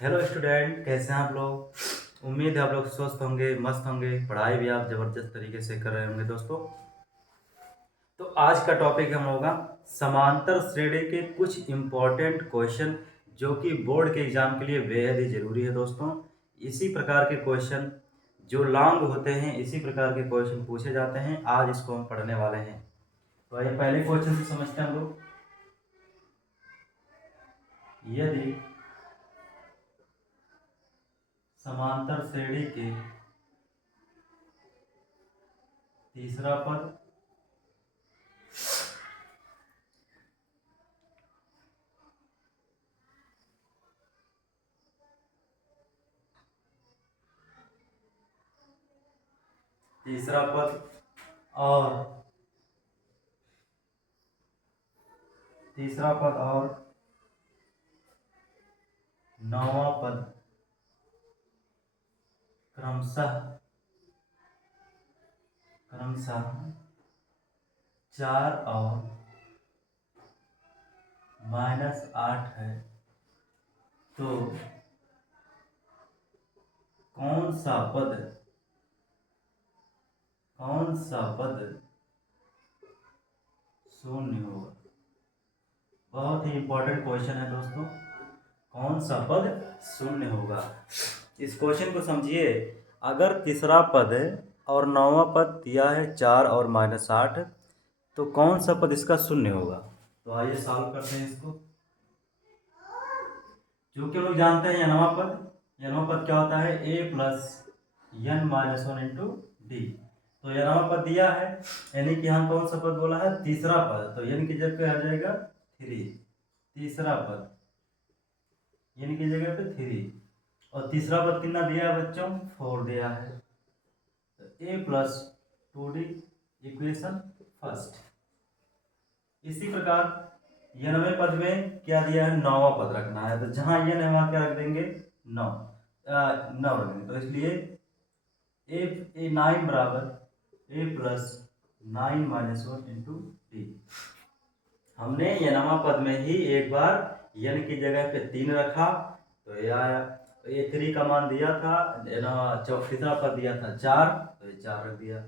Hello student, कैसे हैं आप लोग। उम्मीद है आप लोग स्वस्थ होंगे, मस्त होंगे, पढ़ाई भी आप ज़बरदस्त तरीके से कर रहे होंगे दोस्तों। तो आज का टॉपिक हम होगा समांतर श्रेणी के कुछ इम्पोर्टेंट क्वेश्चन जो कि बोर्ड के एग्ज़ाम के लिए बेहद ही ज़रूरी है दोस्तों। इसी प्रकार के क्वेश्चन जो लॉन्ग होते हैं, इसी प्रकार के क्वेश्चन पूछे जाते हैं। आज इसको हम पढ़ने वाले हैं। तो आइए पहले क्वेश्चन से समझते हैं हम लोग। यदि समांतर श्रेणी के तीसरा पद तीसरा पद और नौवां पद क्रमशः क्रमशः 4 और -8 है, तो कौन सा पद शून्य होगा। बहुत ही इंपॉर्टेंट क्वेश्चन है दोस्तों, कौन सा पद शून्य होगा। इस क्वेश्चन को समझिए। अगर तीसरा पद और नौवां पद दिया है 4 और -8, तो कौन सा पद इसका शून्य होगा। तो आइए सॉल्व करते हैं इसको। जो कि हम लोग जानते हैं यनवा पद क्या होता है, a plus n minus 1 into D. तो यनवा पद दिया है, यानी कि यहाँ कौन सा पद बोला है, तीसरा पद। तो n की जगह आ जाएगा 3, तीसरा पद n की जगह पे 3। और तीसरा पद कितना दिया है बच्चों, 4 दिया है। तो a plus 2d equation first. इसी प्रकार 90 पद में क्या दिया है, नौवां पद रखना है। तो जहां ये है वहां क्या रख देंगे, 9 9 रख देंगे। तो इसलिए ए 9 बराबर a plus 9 minus 1 into D. हमने यनवा पद में ही एक बार यन की जगह पे 3 रखा, तो ये आया। ये 3 का मान दिया था, तीसरा पद दिया था 4, तो ये 4 रख दिया।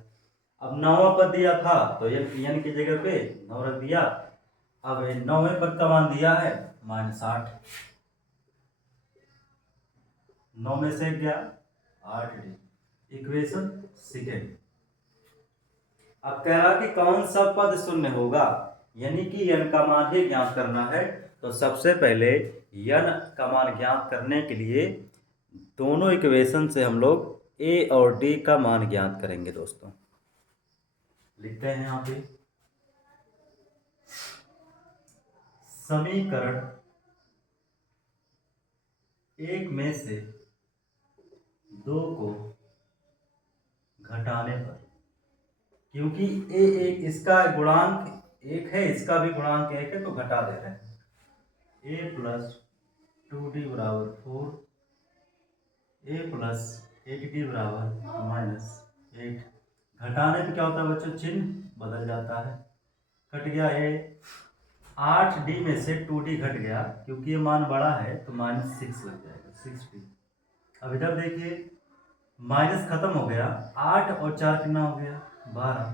अब नौवां पद दिया था, तो ये यन की जगह पे 9 रख दिया। अब 9वें पद का मान दिया है -8, 9 में से गया 8d इक्वेशन सेकेंड। अब कह रहा कि कौन सा पद शून्य होगा, यानी कि n का मान ही ज्ञात करना है। तो सबसे पहले n का मान ज्ञात करने के लिए दोनों इक्वेशन से हम लोग a और d का मान ज्ञात करेंगे दोस्तों। लिखते हैं यहाँ पे, समीकरण 1 में से 2 को घटाने पर, क्योंकि ए एक इसका गुणांक 1 है, इसका भी गुणांक 1 है, तो घटा दे रहे हैं। a प्लस 2d बराबर 4, a प्लस 8d बराबर -8। घटाने पे क्या होता है बच्चों, चिन्ह बदल जाता है। कट गया a, 8d में से 2d घट गया, क्योंकि ये मान बड़ा है तो -6 लग जाएगा, 6d। अब इधर देखिए, माइनस खत्म हो गया, 8 और 4 कितना हो गया, 12।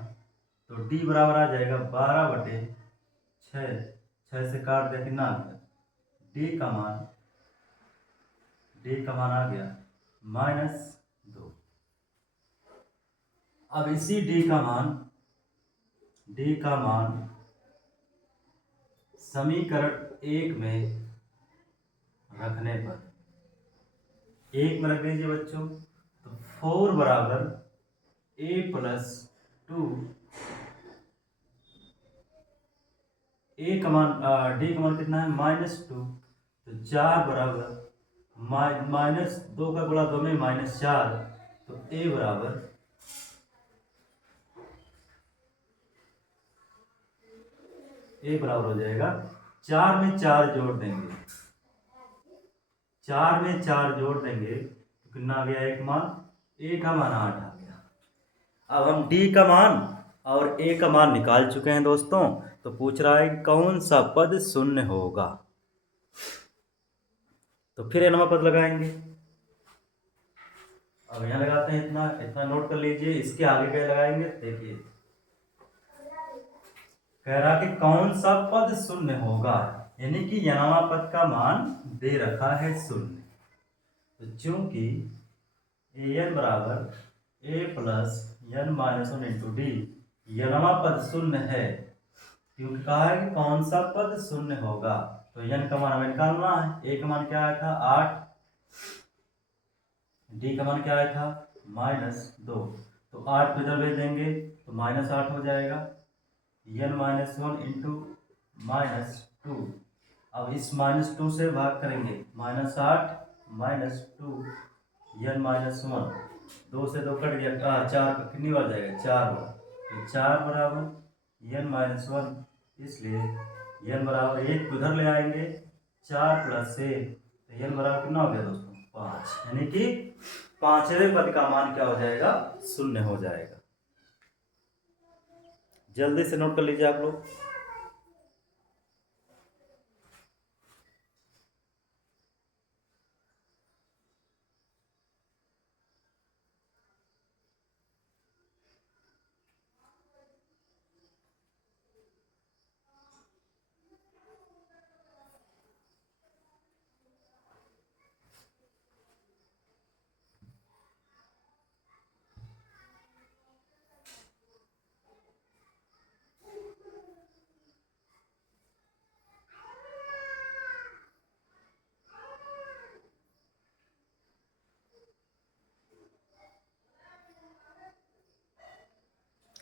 तो d बराबर आ जाएगा 12/6। 6 से काट दिया, कितना आ गया, d का मान आ गया -2। अब इसी d का मान समीकरण 1 में रखने पर, 1 में रख दीजिए बच्चों। तो 4 बराबर a प्लस 2, a का मान d का मान कितना है, -2। तो 4 बराबर -2 का गुणा 2 में -4, तो a बराबर हो जाएगा 4 में 4 जोड़ देंगे, 4 में 4 जोड़ देंगे तो कितना आ गया, एक मान, a का मान 8 आ गया। अब हम d का मान और a का मान निकाल चुके हैं दोस्तों। तो पूछ रहा है कौन सा पद शून्य होगा। तो फिर nवां पद लगाएंगे। अब यहाँ लगाते हैं, इतना इतना नोट कर लीजिए। इसके आगे क्या लगाएंगे, देखिए कह रहा कि कौन सा पद शून्य होगा, यानी कि यनवा पद का मान दे रखा है शून्य। तो चूंकि an बराबर a plus n minus one into D, यनवा पद शून्य है, क्योंकि कहा है कि कौन सा पद शून्य होगा। तो n का मान हमें निकालना है। a का मान क्या आया था 8, d का मान क्या आया था -2। तो 8 को इधर भेज देंगे तो -8 हो जाएगा। n minus one into -2। अब इस -2 से भाग करेंगे, -8 -2 n माइनस वन, 2 से 2 कट गया, 4 कितनी बार जाएगा, 4 बार। तो 4 बराबर n माइनस वन, इसलिए n बराबर 1 उधर ले आएंगे, 4 प्लस 1, तो n बराबर कितना हो गया दोस्तों 5, यानी कि पांचवें पद का मान क्या हो जाएगा, शून्य हो जाएगा। जल्दी से नोट कर लीजिए आप लोग।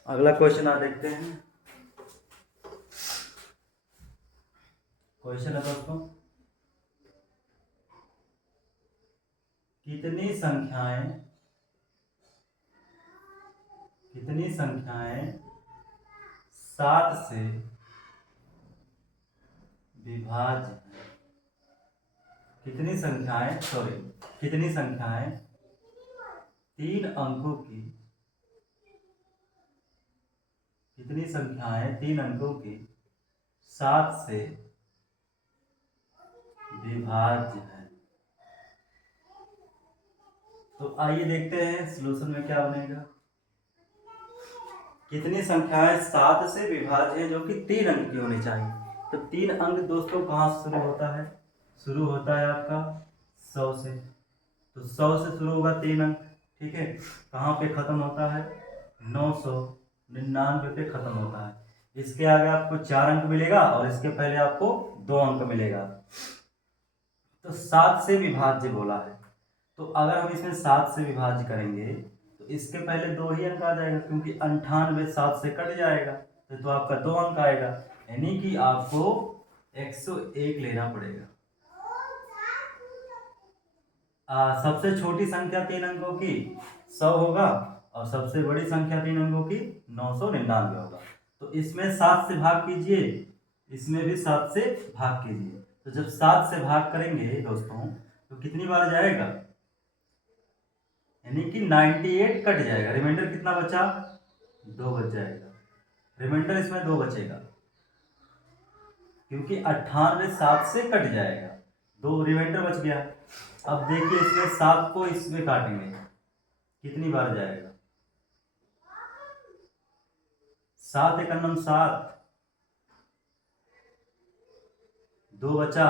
अगला क्वेश्चन आप देखते हैं। क्वेश्चन है दोस्तों, कितनी संख्याएं 7 से विभाज्य हैं। कितनी संख्याएं 3 अंकों की, कितनी संख्याएं 3 अंकों की 7 से विभाज्य है। तो आइए देखते हैं सॉल्यूशन में क्या बनेगा। कितनी संख्याएं 7 से विभाज्य है जो कि 3 अंक की होनी चाहिए। तो 3 अंक दोस्तों कहाँ से शुरू होता है, शुरू होता है आपका 100 से। तो 100 से शुरू होगा 3 अंक, ठीक है। कहाँ पे खत्म होता है, 999 पे खत्म होता है। इसके आगे आपको 4 अंक मिलेगा और इसके पहले आपको 2 अंक मिलेगा। तो 7 से विभाज्य बोला है, तो अगर हम इसमें 7 से विभाज्य करेंगे तो इसके पहले 2 ही अंक आ जाएगा, क्योंकि 98 7 से कट जाएगा, तो आपका 2 अंक आएगा, यानी कि आपको 101 लेना पड़ेगा। सबसे छोटी संख्या 3 अंकों की 100 होगा और सबसे बड़ी संख्या 3 अंकों की 999 होगा। तो इसमें 7 से भाग कीजिए, इसमें भी 7 से भाग कीजिए। तो जब 7 से भाग करेंगे दोस्तों तो कितनी बार जाएगा, यानी कि 98 कट जाएगा, रिमाइंडर कितना बचा, 2 बच जाएगा। रिमाइंडर इसमें 2 बचेगा, क्योंकि 98 7 से कट जाएगा, 2 रिमाइंडर बच गया। अब देखिए इसमें 7 को इसमें काटेंगे, कितनी बार जाएगा, 7 एक 7, 2 बचा,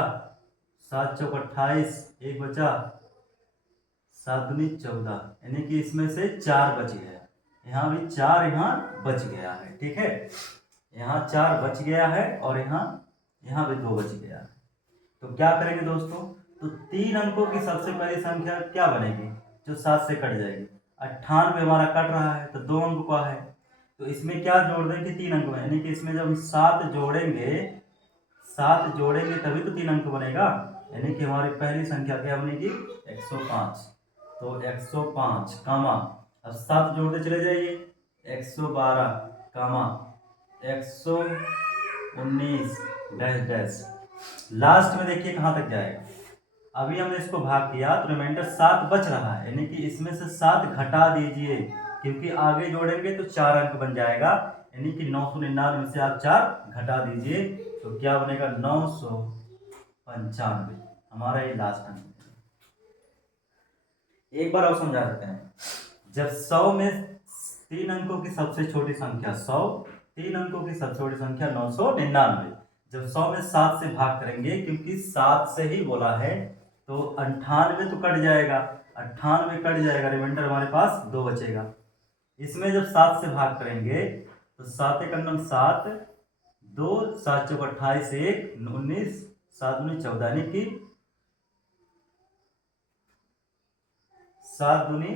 7 चौक 28, 1 बचा, 7 दूनी 14, यानी कि इसमें से 4 बच गया। यहाँ भी 4 यहाँ बच गया है, ठीक है। यहाँ 4 बच गया है और यहाँ भी 2 बच गया है। तो क्या करेंगे दोस्तों, तो 3 अंकों की सबसे पहली संख्या क्या बनेगी, जो 7 से कट जाएगी। 98 हमारा कट रहा है तो 2 अंक का है, तो इसमें क्या जोड़ देंगे, 3 अंक में, यानी कि इसमें जब हम 7 जोड़ेंगे तभी तो 3 अंक बनेगा, यानी कि हमारी पहली संख्या क्या बनेगी, 105। तो 105 कामा, अब 7 जोड़ते चले जाइए, 112 कामा 119 डैश डैश, लास्ट में देखिए कहाँ तक जाएगा। अभी हमने इसको भाग किया तो रिमाइंडर 7 बच रहा है, यानी कि इसमें से 7 घटा दीजिए, क्योंकि आगे जोड़ेंगे तो 4 अंक बन जाएगा, यानी कि 999 में से आप 4 घटा दीजिए तो क्या बनेगा, 995, हमारा ये लास्ट अंक है। एक बार और समझा देते हैं। जब 100 में 3 अंकों की सबसे छोटी संख्या 100, 3 अंकों की सबसे छोटी संख्या 999, जब 100 में 7 से भाग करेंगे, क्योंकि 7 से ही बोला है, तो 98 तो कट जाएगा, 98 कट जाएगा, रिमाइंडर हमारे पास 2 बचेगा। इसमें जब 7 से भाग करेंगे तो 7 एक अंकम 7, 2 7 चौक 28, 1 19, 7 दूनी 14, यानी कि 7 दूनी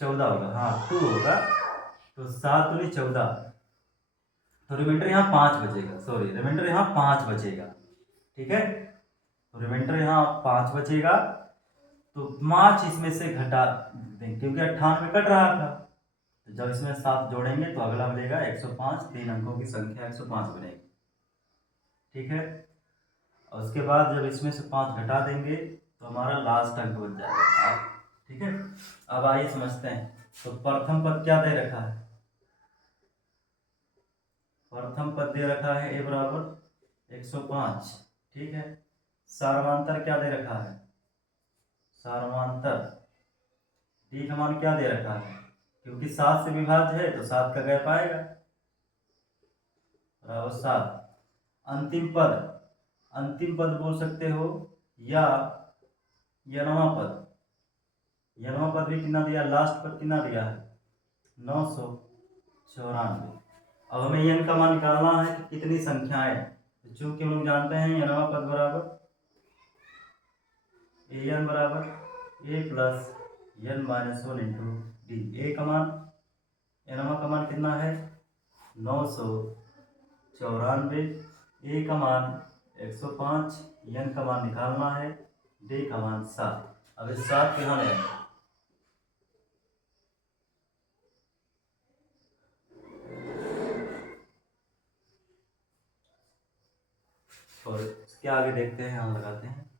14 होगा, हाँ 2 होगा, तो 7 दूनी 14, तो रिमाइंडर यहाँ 5 बचेगा, सॉरी रिमाइंडर यहाँ 5 बचेगा। ठीक है, तो रिमाइंडर यहाँ 5 बचेगा, तो 5 इसमें से घटा दें, क्योंकि 98 कट रहा था, तो जब इसमें 7 जोड़ेंगे तो अगला बनेगा 105, 3 अंकों की संख्या 105 बनेगी। ठीक है, और उसके बाद जब इसमें से 5 घटा देंगे तो हमारा लास्ट अंक बन जाएगा। ठीक है, अब आइए समझते हैं। तो प्रथम पद क्या दे रखा है? प्रथम पद दे रखा है a बराबर 105। ठीक है, सार्वमांतर क्या दे रखा है? सार्वमांतर d का मान क्या दे रखा है? क्योंकि 7 से विभाज्य है तो 7 का गैप आएगा, बराबर 7। अंतिम पद बोल सकते हो, या यनवा पद। यनवा पद भी कितना दिया, लास्ट पद कितना दिया है? 994। अब हमें यन का मान निकालना है कि कितनी संख्याएं, तो चूंकि हम लोग जानते हैं यनवा पद बराबर an बराबर a plus n minus 1 into D. A का मान, यनवा का मान कितना है? 994। ए का मान 105, n का मान निकालना है, डी का मान 7। अब इस 7 के यहाँ ले आएंगे, और इसके आगे देखते हैं, यहाँ लगाते हैं।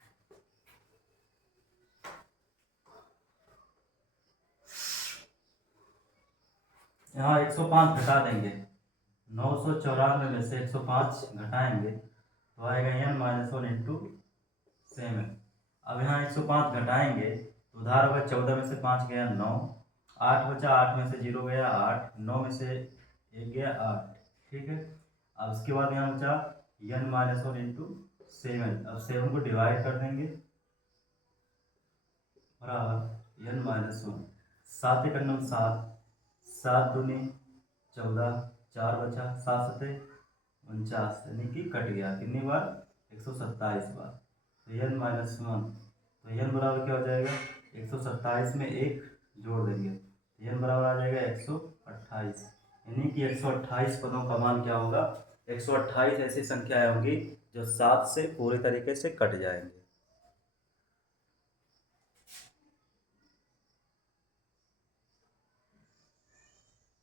यहाँ 105 घटा देंगे, 994 में से 105 घटाएंगे तो आएगा n माइनस 1 इंटू 7। अब यहाँ 105 घटाएंगे तो उधार होगा, 14 में से 5 गया 9, 8 बचा, 8 में से 0 गया 8, 9 में से 1 गया 8। ठीक है, अब उसके बाद यहाँ बचा n माइनस 1 इंटू 7। अब 7 को डिवाइड कर देंगे, बराबर n माइनस 1, 7 एक अंकम 7, 7 दूनी 14, 4 बचा, 7 सते 49, यानी कि कट गया कितनी बार? 127 बार। तो n माइनस 1, तो n बराबर क्या हो जाएगा? 127 में 1 जोड़ देंगे, n बराबर आ जाएगा 128, यानी कि 128 पदों का मान क्या होगा? 128 ऐसी संख्याएं होंगी जो 7 से पूरी तरीके से कट जाएंगे।